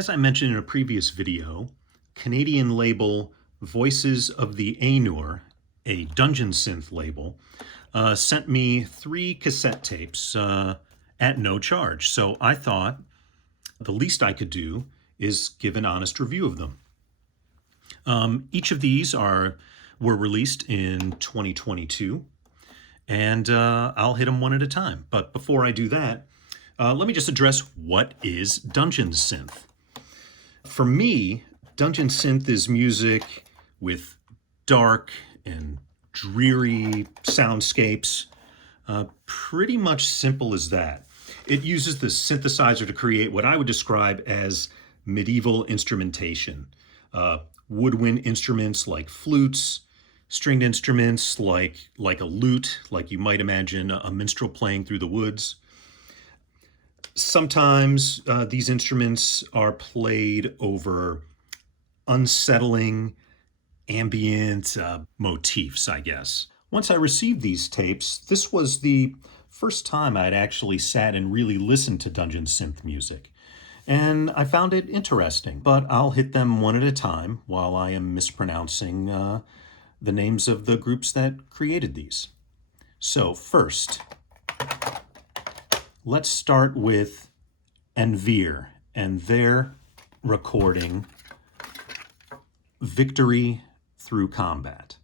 as I mentioned in a previous video, Canadian label Voices of the Ainur, a dungeon synth label, sent me 3 cassette tapes at no charge. So I thought the least I could do is give an honest review of them. Each of these were released in 2022, and I'll hit them one at a time. But before I do that, let me just address what is dungeon synth. For me, dungeon synth is music with dark and dreary soundscapes. Pretty much simple as that. It uses the synthesizer to create what I would describe as medieval instrumentation. Woodwind instruments like flutes, stringed instruments like a lute, like you might imagine a minstrel playing through the woods. Sometimes these instruments are played over unsettling, ambient motifs, I guess. Once I received these tapes, this was the first time I'd actually sat and really listened to dungeon synth music. And I found it interesting, but I'll hit them one at a time while I am mispronouncing the names of the groups that created these. So first, let's start with Ainur and their recording Victory Through Combat.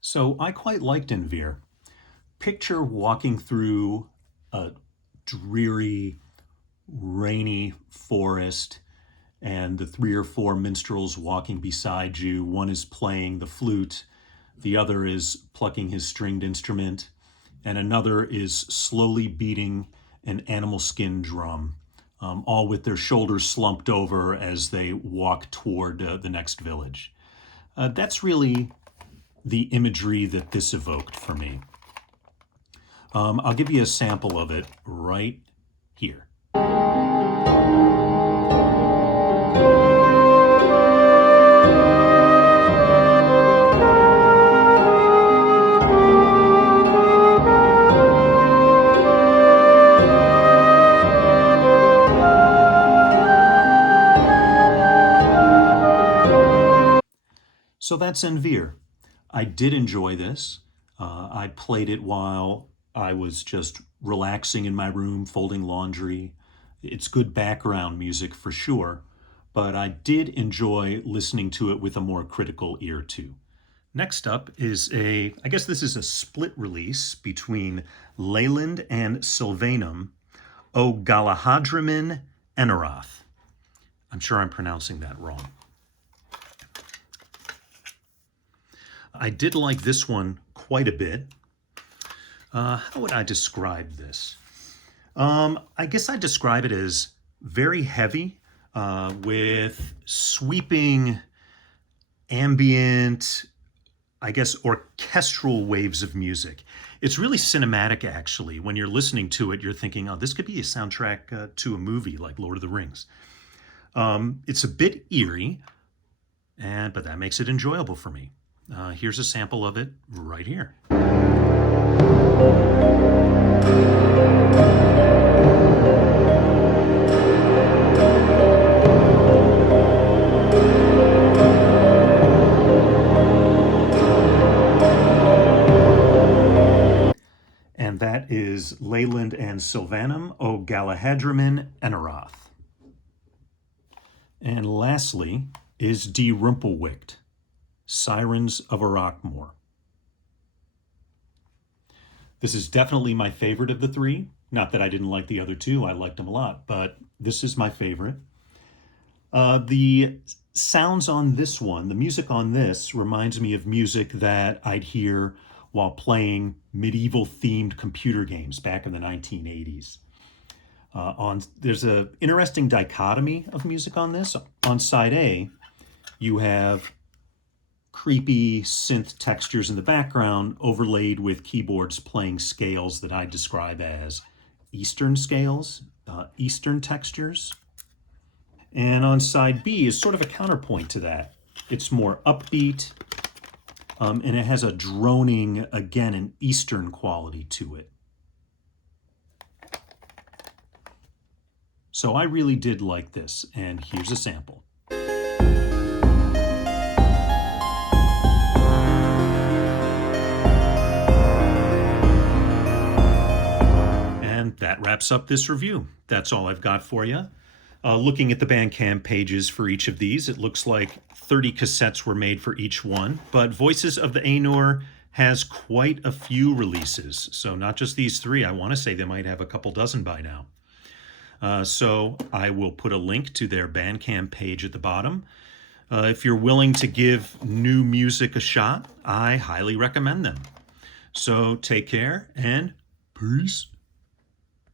So I quite liked Ainur. Picture walking through a dreary, rainy forest and the 3 or 4 minstrels walking beside you. One is playing the flute, the other is plucking his stringed instrument, and another is slowly beating an animal skin drum, all with their shoulders slumped over as they walk toward the next village. That's really the imagery that this evoked for me. I'll give you a sample of it right here. So that's Ainur. I did enjoy this. I played it while I was just relaxing in my room, folding laundry. It's good background music for sure, but I did enjoy listening to it with a more critical ear too. Next up is I guess this is a split release between Leyland and Sylvanum, O Galahadrimin Eneroth. I'm sure I'm pronouncing that wrong. I did like this one quite a bit. How would I describe this? I guess I'd describe it as very heavy, with sweeping, ambient, I guess orchestral waves of music. It's really cinematic, actually. When you're listening to it, you're thinking, oh, this could be a soundtrack to a movie like Lord of the Rings. It's a bit eerie, but that makes it enjoyable for me. Here's a sample of it right here. And that is Leyland and Sylvanum, O Galahadrimin Eneroth. And lastly is Die Rumpelwicht, Sirens of Arakmor. This is definitely my favorite of the 3. Not that I didn't like the other 2, I liked them a lot, but this is my favorite. The sounds on this one, the music on this, reminds me of music that I'd hear while playing medieval-themed computer games back in the 1980s. There's an interesting dichotomy of music on this. On side A, you have creepy synth textures in the background overlaid with keyboards playing scales that I describe as Eastern scales, Eastern textures. And on side B is sort of a counterpoint to that. It's more upbeat, and it has a droning, again, an Eastern quality to it. So I really did like this, and here's a sample. And that wraps up this review. That's all I've got for you. Looking at the Bandcamp pages for each of these, it looks like 30 cassettes were made for each one, but Voices of the Ainur has quite a few releases. So not just these three, I want to say they might have a couple dozen by now. So I will put a link to their Bandcamp page at the bottom. If you're willing to give new music a shot, I highly recommend them. So take care and peace.